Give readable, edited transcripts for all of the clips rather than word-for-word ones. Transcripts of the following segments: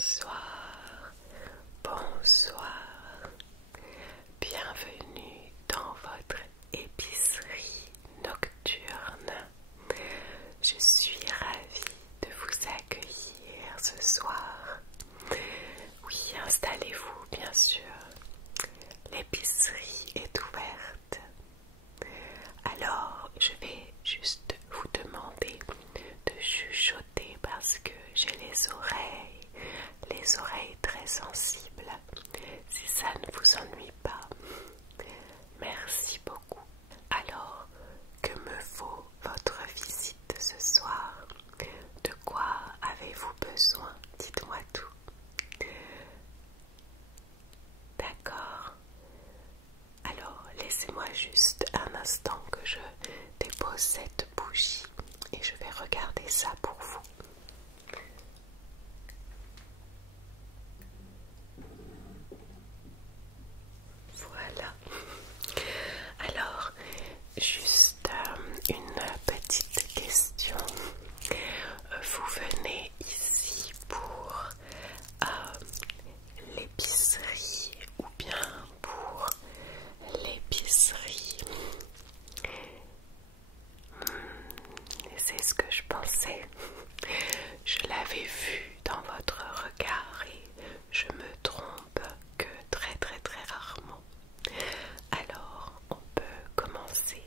Bonsoir, bonsoir, bienvenue dans votre épicerie nocturne. Je suis ravie de vous accueillir ce soir. Oui, installez-vous bien sûr, l'épicerie est ouverte. Alors, je vais juste vous demander de chuchoter parce que j'ai les oreilles très sensibles. Si ça ne vous ennuie pas, merci beaucoup. Alors, que me vaut votre visite ce soir? De quoi avez-vous besoin? Dites-moi tout. D'accord. Alors, laissez-moi juste un instant que je dépose cette bougie et je vais regarder ça pour vous. Voilà. Alors, juste une petite question. Vous venez ici pour l'épicerie ou bien pour l'épicerie? C'est ce que je pensais. Je l'avais vu dans votre regard et je me trompe que très rarement. Alors, on peut commencer.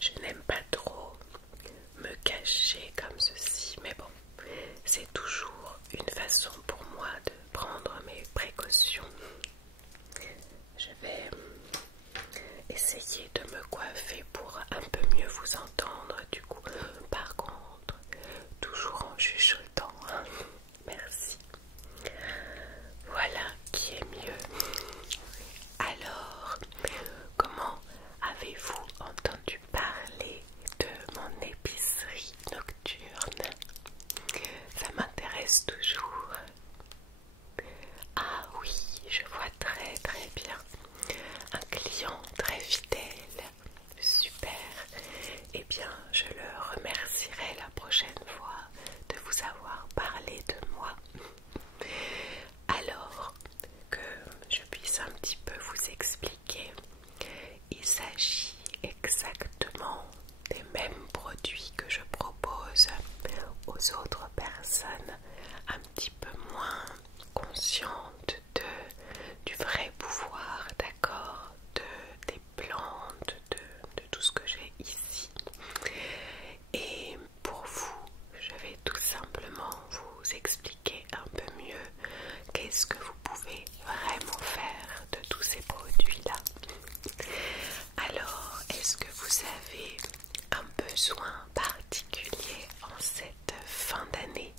Je n'aime pas trop me cacher comme ceci, mais bon, c'est toujours une façon pour moi de prendre mes précautions. Je vais essayer de me coiffer pour un peu mieux vous entendre du coup. Par contre, toujours en chuchotant, hein. Merci. Voilà qui est mieux. Alors, comment avez-vous entendu parler de mon épicerie nocturne? Ça m'intéresse toujours. Ah oui, je vois très bien. Un client très fidèle. Super. Eh bien, je le remercierai la prochaine fois de vous avoir parlé de moi. Alors, que je puisse un petit peu vous expliquer, il s'agit exactement des mêmes produits que je propose aux autres personnes un petit peu moins conscientes du vrai pouvoir, d'accord, des plantes, de tout ce que j'ai ici. Et pour vous, je vais tout simplement vous expliquer un peu mieux qu'est-ce que vous pouvez vraiment faire de tous ces produits-là. Alors, est-ce que vous avez un besoin particulier en cette fin d'année?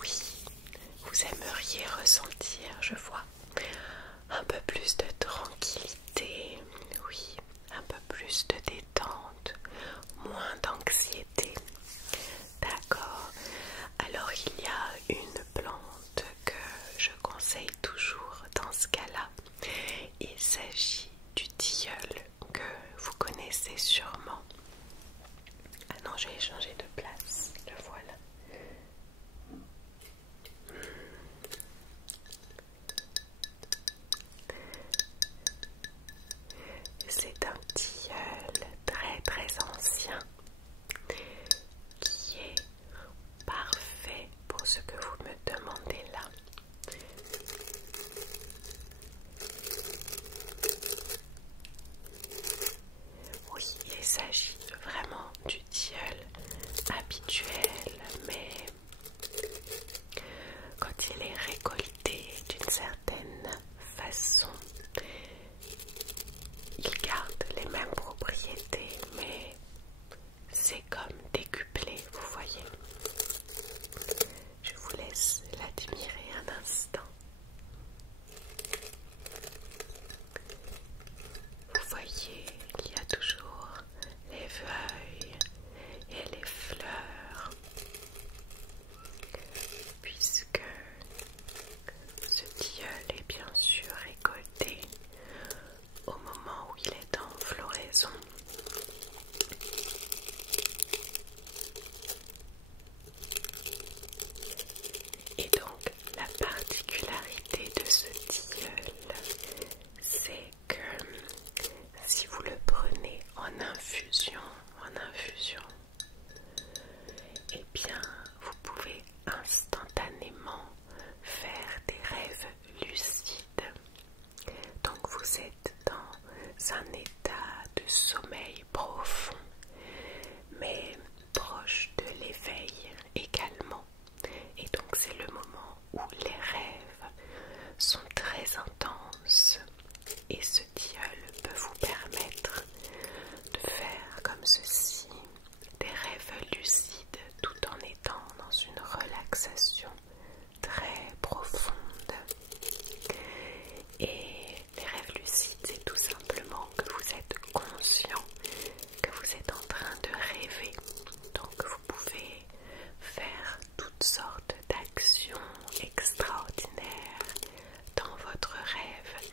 Oui, vous aimeriez ressentir, je vois, un peu plus de tranquillité, oui, un peu plus de détente, moins d'anxiété. D'accord. bien, vous pouvez instantanément faire des rêves lucides. Donc vous êtes dans un état de sommeil profond, mais proche de l'éveil également. Et donc c'est le moment où les rêves sont très intenses et ce tilleul peut vous permettre de faire comme ceci, des rêves lucides tout en étant dans une relaxation très profonde. Et les rêves lucides, c'est tout simplement que vous êtes conscient que vous êtes en train de rêver. Donc vous pouvez faire toutes sortes d'actions extraordinaires dans votre rêve,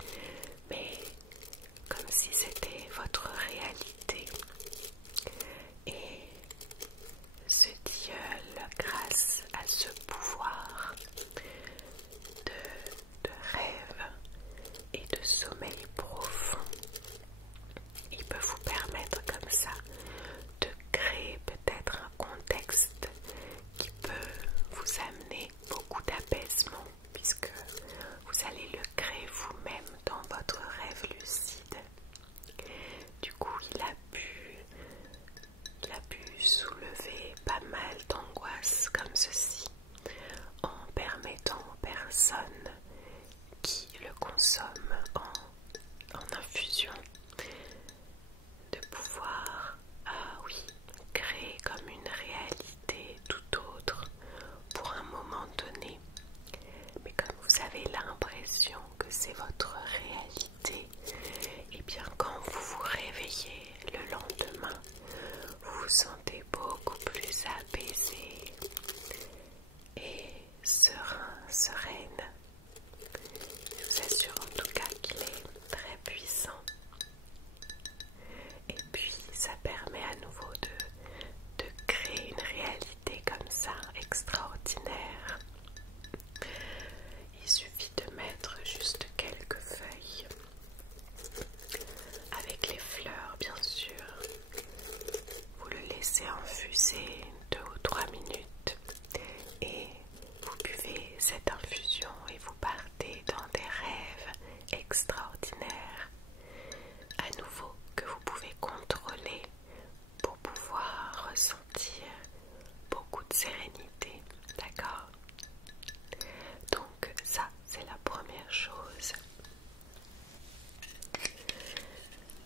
mais comme si c'était votre réalité. Et ce tilleul, grâce à ce pouvoir de rêve et de sommeil profond, il peut vous permettre comme ça de créer peut-être un contexte qui peut vous amener beaucoup d'apaisement, puisque vous allez le créer vous-même dans votre rêve lucide. Du coup, il a pu soulever pas mal d'angoisse comme ceci, en permettant aux personnes qui le consomment en infusion de pouvoir, créer comme une réalité tout autre pour un moment donné. Mais comme vous avez l'impression que c'est votre réalité, et bien quand vous vous réveillez le lendemain, vous vous sentez beaucoup plus apaisé et sereine. Je vous assure en tout cas qu'il est très puissant. Et puis ça permet à nouveau de créer une réalité comme ça extraordinaire. Il suffit de mettre juste quelques feuilles avec les fleurs bien sûr. Vous le laissez infuser 2 ou 3 minutes et vous buvez cette infusion et vous partez dans des rêves extraordinaires, à nouveau que vous pouvez contrôler pour pouvoir ressentir beaucoup de sérénité, d'accord? Donc ça, c'est la première chose.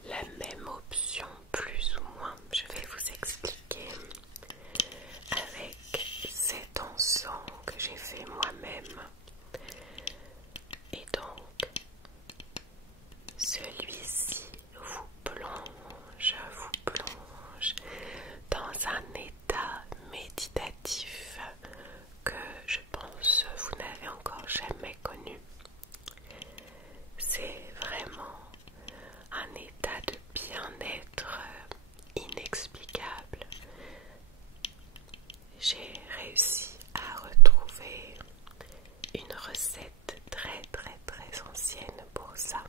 La même option, plus ou moins, je vais vous expliquer avec cet encens que j'ai fait moi-même. Et donc, celui-ci vous plonge dans un état méditatif que je pense vous n'avez encore jamais connu. C'est vraiment un état de bien-être inexplicable. J'ai réussi à retrouver une recette très ancienne pour ça.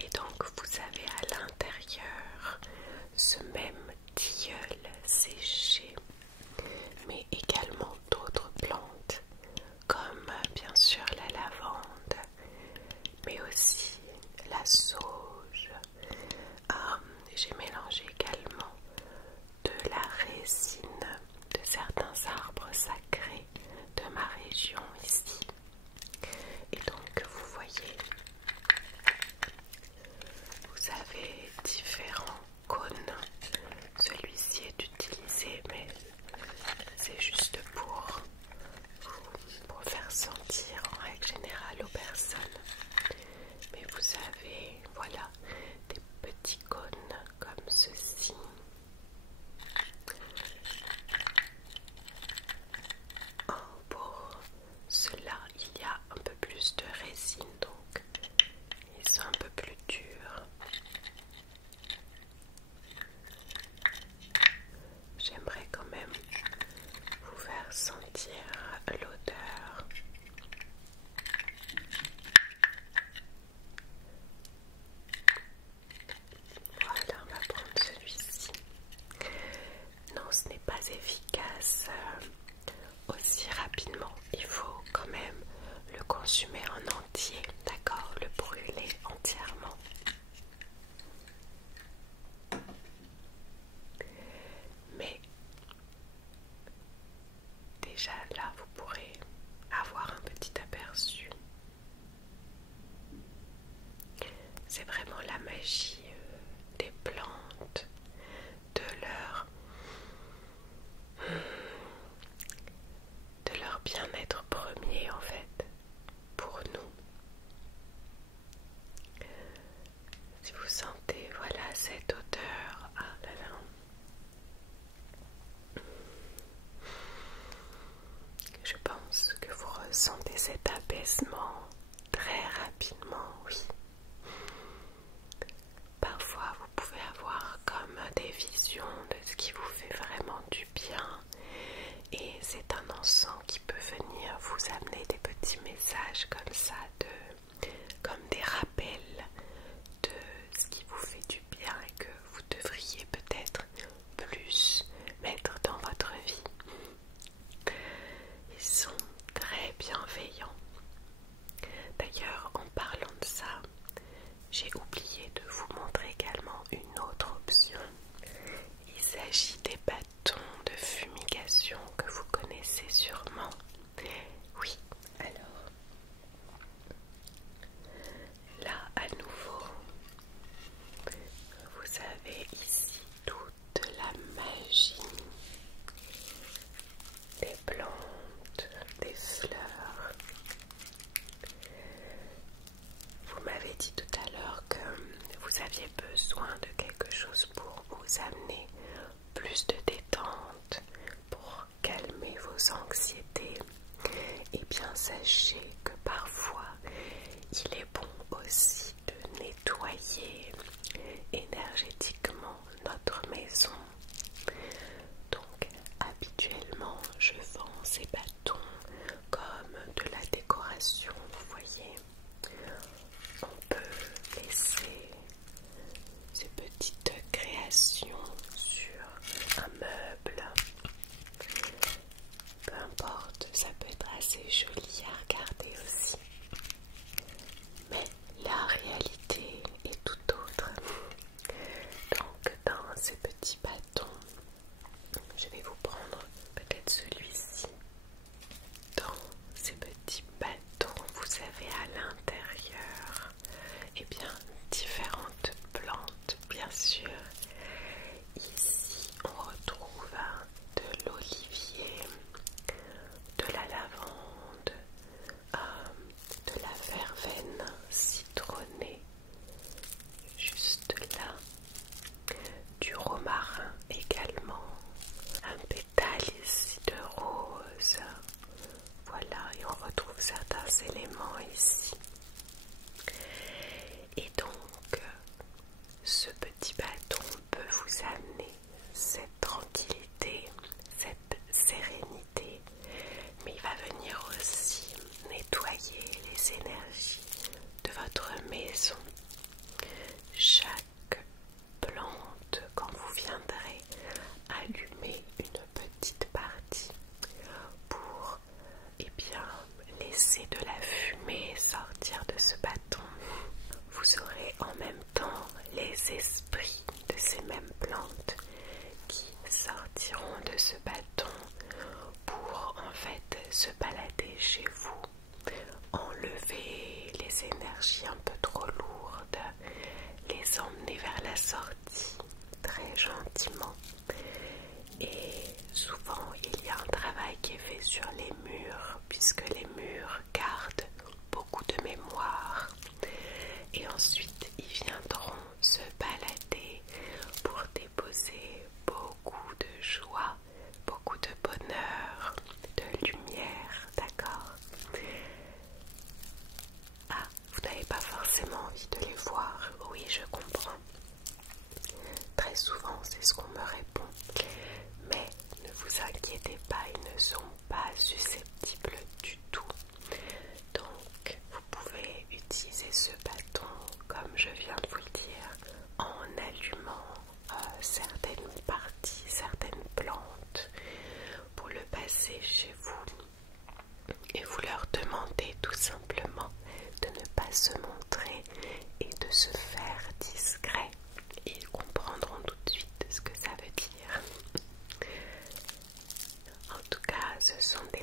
Et donc vous avez à l'intérieur ce même tilleul séché, mais également d'autres plantes comme bien sûr la lavande, mais aussi la sauge. J'ai mélangé également de la résine de certains arbres sacrés de ma région ici. Et donc vous voyez, vous avez différents cônes. Celui-ci est utilisé mais ce n'est pas efficace aussi rapidement. Il faut quand même le consumer en entier, d'accord? Le brûler entièrement. Mais déjà là, vous pourrez avoir un petit aperçu. C'est vraiment la magie des plantes, de leur bien-être premier en fait, pour nous. Si vous sentez, voilà, cette odeur, ah là là, je pense que vous ressentez cet apaisement très rapidement, oui. Parfois, vous pouvez avoir comme des visions de ce qui vous fait vraiment du bien. Et c'est un encens qui peut venir vous amener des petits messages comme ça, comme des rappels de ce qui vous fait du bien et que vous devriez peut-être plus mettre dans votre vie. Ils sont très bienveillants. D'ailleurs, en parlant de ça, j'ai oublié de vous montrer également une autre option. Il s'agit des bâtons de fumigation que vous connaissez sûrement. Oui, alors là à nouveau, vous avez ici toute la magie des plantes, des fleurs. Vous m'avez dit tout à l'heure que vous aviez besoin de quelque chose pour vous amener plus de détente, pour calmer vos anxiétés. Et bien sachez que parfois il est bon aussi de nettoyer énergétiquement notre maison. Donc habituellement je vends ces bâtons comme de la décoration, vous voyez. On peut laisser ces petites créations sur un meuble. Peu importe, ça peut être assez joli à regarder aussi. Mais la réalité est tout autre. Donc dans ces petits bâtons, je vais vous prendre peut-être celui-ci. Dans ces petits bâtons, vous avez à l'intérieur différentes plantes, bien sûr. Ici, on retrouve de l'olivier, de la lavande, de la verveine citronnée, juste là, du romarin également, un pétale ici de rose. Voilà, et on retrouve certains éléments ici. Et donc, ce petit bâton peut vous amener cette tranquillité, cette sérénité, mais il va venir aussi nettoyer les énergies de votre maison. Chaque plante, quand vous viendrez allumer une petite partie pour laisser de la fumée sortir de ce bâton, vous aurez en même temps les esprits de ces mêmes plantes qui sortiront de ce bâton pour en fait se balader chez vous, enlever les énergies un peu trop lourdes, les emmener vers la sortie très gentiment. Et souvent il y a un travail qui est fait sur les murs, puisque les murs gardent beaucoup de mémoire. Et ensuite ils viendront se balader pour déposer beaucoup de joie, beaucoup de bonheur, de lumière, d'accord? Ah, vous n'avez pas forcément envie de les voir, oui je comprends. Très souvent c'est ce qu'on me répond, mais ne vous inquiétez pas, ils ne sont pas susceptibles du tout. Donc vous pouvez utiliser ce bâton comme je viens de vous le dire en allumant certaines parties, certaines plantes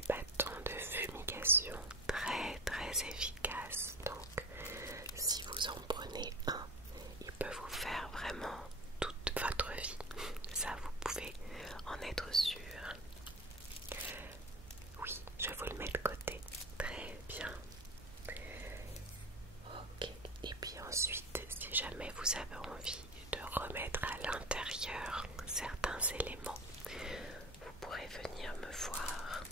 bâtons de fumigation très très efficaces. Donc si vous en prenez un, il peut vous faire vraiment toute votre vie. Ça, vous pouvez en être sûr. Oui, je vous le mets de côté. Très bien. Ok. Et puis ensuite, si jamais vous avez envie de remettre à l'intérieur certains éléments, vous pourrez venir me voir.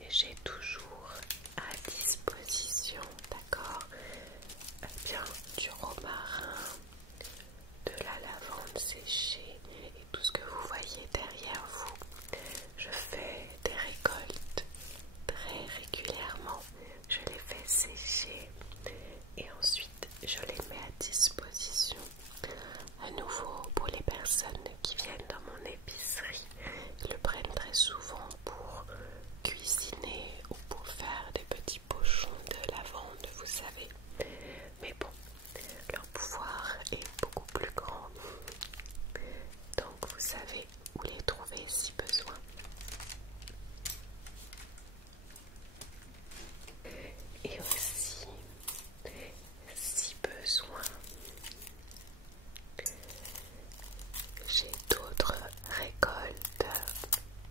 Et j'ai toujours à disposition, d'accord, bien du romarin, de la lavande séchée et tout ce que vous voyez derrière vous. Je fais des récoltes très régulièrement, je les fais sécher et ensuite je les mets à disposition à nouveau pour les personnes qui viennent dans mon épicerie. Ils le prennent très souvent pour cuisiner ou pour faire des petits pochons de lavande, vous savez. Mais bon, leur pouvoir est beaucoup plus grand. Donc vous savez où les trouver si besoin. Et aussi, si besoin, j'ai d'autres récoltes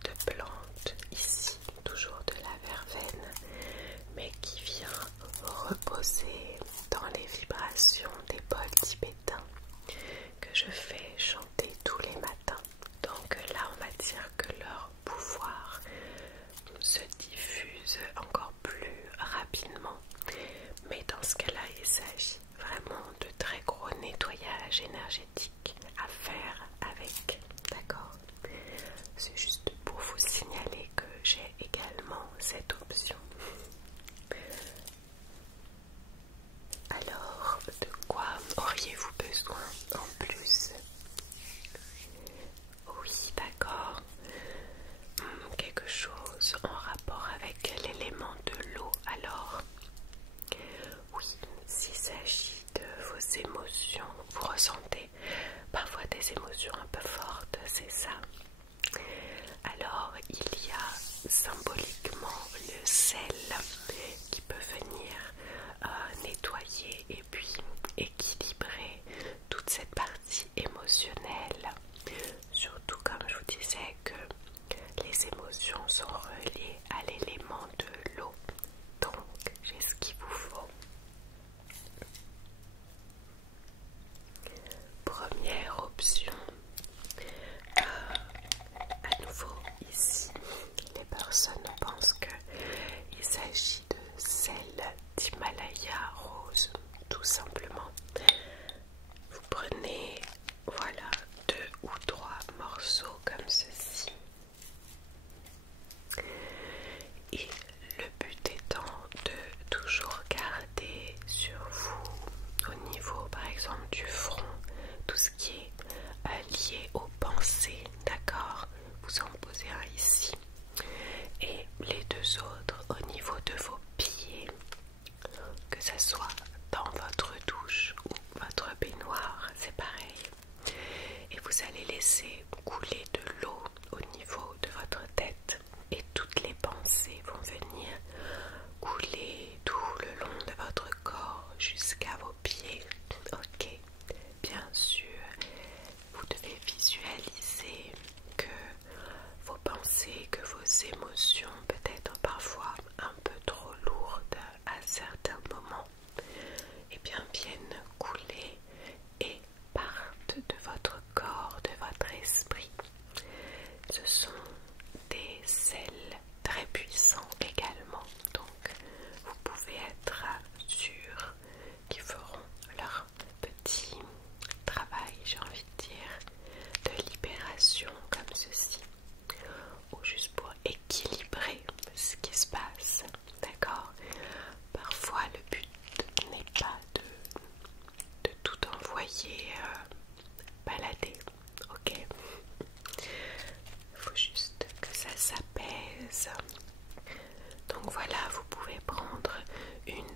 de plantes ici, toujours de la verveine, mais qui vient reposer dans les vibrations des bols tibétains que je fais chanter tous les matins. Donc là, on va dire que leur pouvoir se diffuse encore plus rapidement. Mais dans ce cas-là, il s'agit vraiment de très gros nettoyage énergétique à faire avec. D'accord? C'est juste pour vous signaler que j'ai également cette option. Alors, de quoi auriez-vous besoin en plus? Oui, d'accord. Quelque chose en rapport avec l'élément de l'eau. Alors, oui, s'il s'agit de vos émotions, vous ressentez parfois des émotions un peu fortes, c'est ça? Alors, il y a symboliquement le sel qui peut venir nettoyer et puis équilibrer toute cette partie émotionnelle. Surtout, comme je vous disais, que les émotions sont reliées à l'élément de l'eau. Donc, j'ai ce qu'il vous faut. Première option, à nouveau ici, les personnes pensent qu'il s'agit de sel d'Himalaya rose, tout simplement. Vous prenez, voilà, 2 ou 3 morceaux comme ceci. Et le but étant de toujours garder sur vous, au niveau par exemple du front, tout ce qui est lié aux pensées, d'accord? Vous en posez un ici. Et les 2 autres au niveau de vos pieds, que ce soit dans votre douche ou votre baignoire, c'est pareil. Et vous allez laisser couler de l'eau au niveau de votre tête et toutes les pensées vont venir couler tout le long de votre corps jusqu'à vos pieds. Ok, bien sûr, vous devez visualiser que vos pensées, que vos émotions, peut-être parfois un peu trop lourdes à certains moments, eh bien viennent couler et partent de votre corps, de votre esprit. Ce sont des sels très puissants également, donc vous pouvez être sûr qu'ils feront leur petit travail, j'ai envie de dire, de libération comme ceci, ou juste pour équilibrer ce qui se passe, d'accord? Parfois le but n'est pas de tout envoyer balader, ok? Il faut juste que ça s'apaise. Donc voilà, vous pouvez prendre une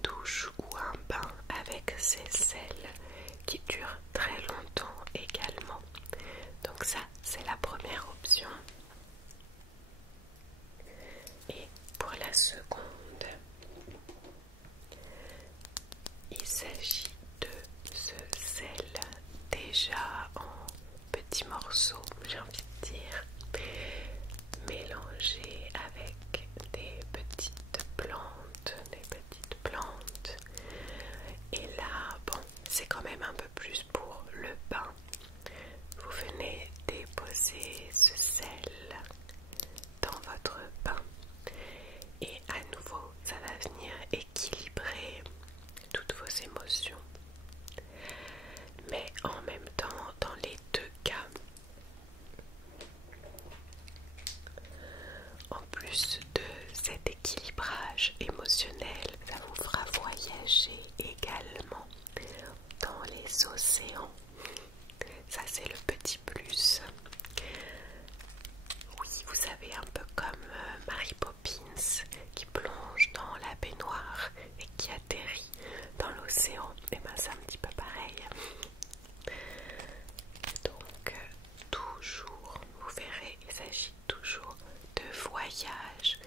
voyage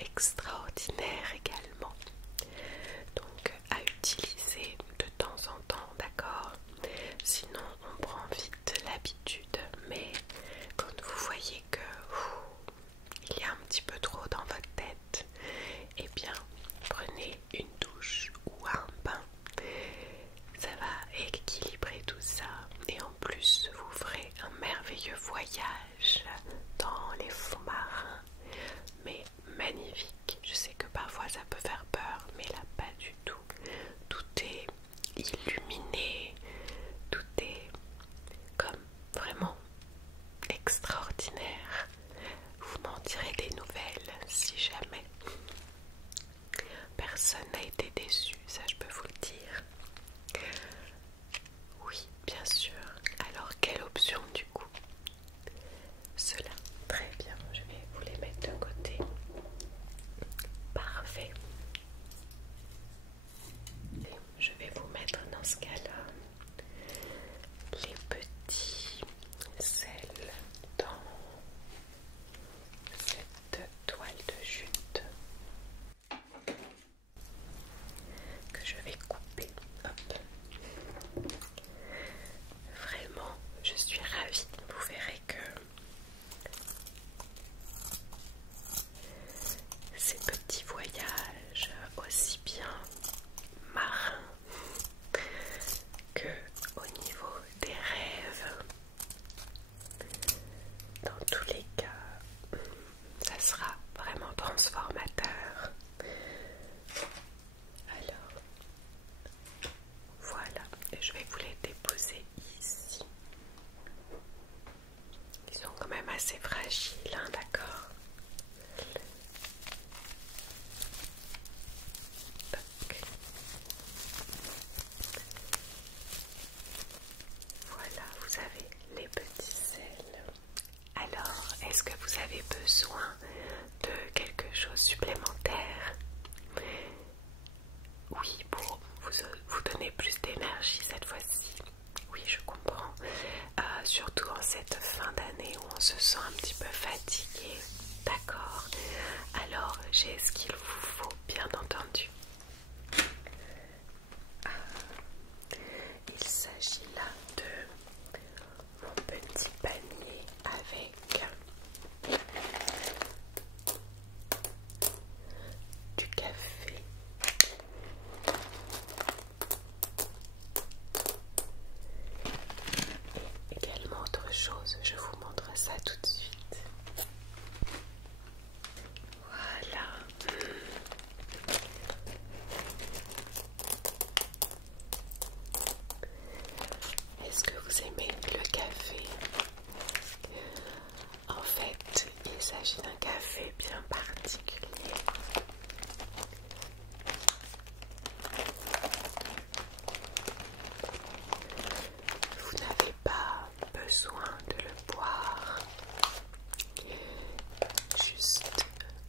extraordinaire également. Donc à utiliser de temps en temps, d'accord? Sinon on prend vite l'habitude, mais quand vous voyez que il y a un petit peu trop dans votre tête, eh bien prenez une douche ou un bain. Ça va équilibrer tout ça et en plus vous ferez un merveilleux voyage dans les fonds marins, mais magnifique. Je sais que parfois ça peut faire peur, mais là pas du tout. Tout est illuminé, tout est comme vraiment extraordinaire. Vous m'en direz des nouvelles si jamais. Personne n'a été déçu, ça je peux vous le dire. Oui, bien sûr. Alors quelle option du coup? Cela, très bien, je vais vous les mettre de côté. Parfait. Et je vais vous mettre dans ce cas-là les petits sels dans cette toile de jute que je vais couper. Hop. Vraiment, je suis ravie. Vous verrez que ces petits voyages, aussi bien marins que au niveau des rêves, dans tous les cas, ça sera vraiment transformateur. Alors, voilà, et je vais vous les déposer ici. Ils sont quand même assez fragiles, hein, d'accord? Voilà, vous avez les petits sels. Alors, est-ce que vous avez besoin de quelque chose supplémentaire? Oui, pour vous donner plus d'énergie cette fois-ci. Oui, je comprends. Surtout en cette fin d'année où on se sent un petit peu fatigué. D'accord. Alors, j'ai ce qu'il vous faut, bien entendu. Il s'agit là de mon petit panier avec du café, et également autre chose. Je vous montre ça tout de suite. Voilà. Est-ce que vous aimez le café? En fait, il s'agit d'un café bien particulier. Vous n'avez pas besoin de le boire. Juste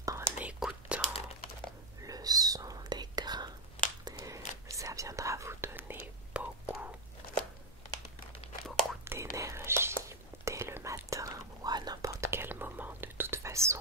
en écoutant le son des grains, ça viendra vous donner beaucoup d'énergie dès le matin ou à n'importe quel moment de toute façon.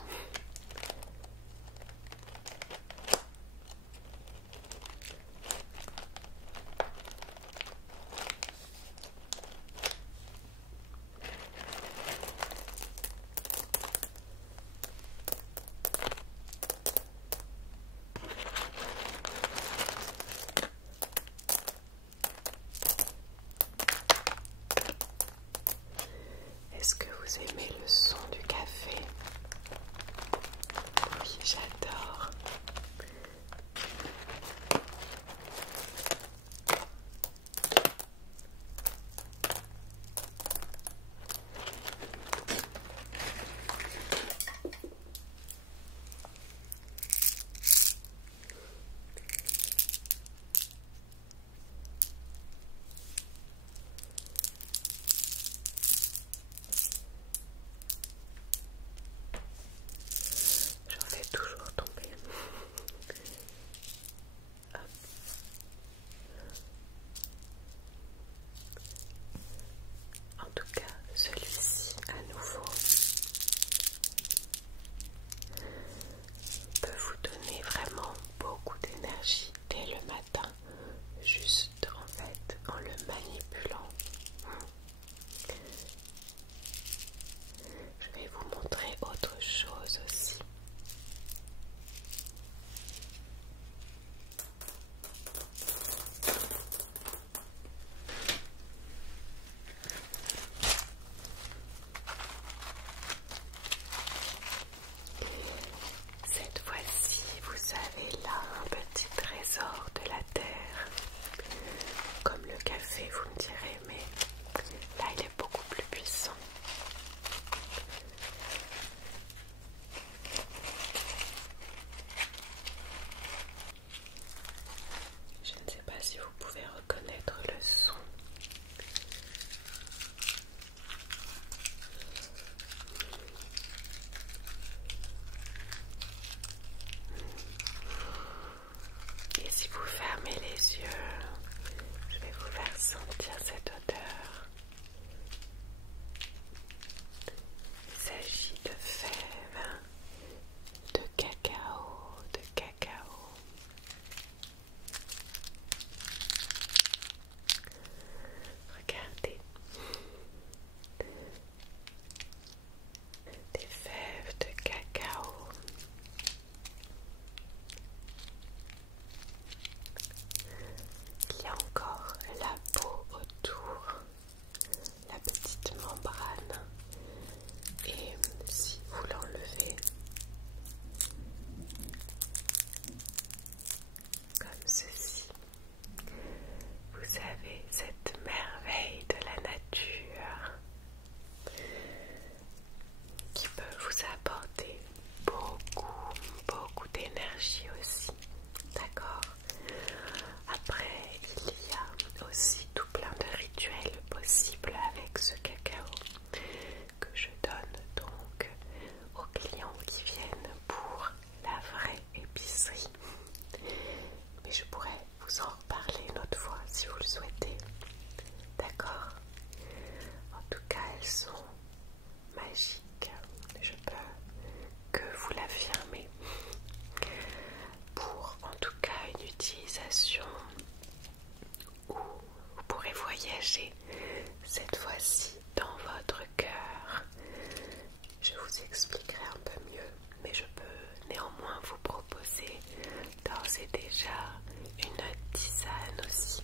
irait un peu mieux, mais je peux néanmoins vous proposer d'ores et déjà une tisane aussi.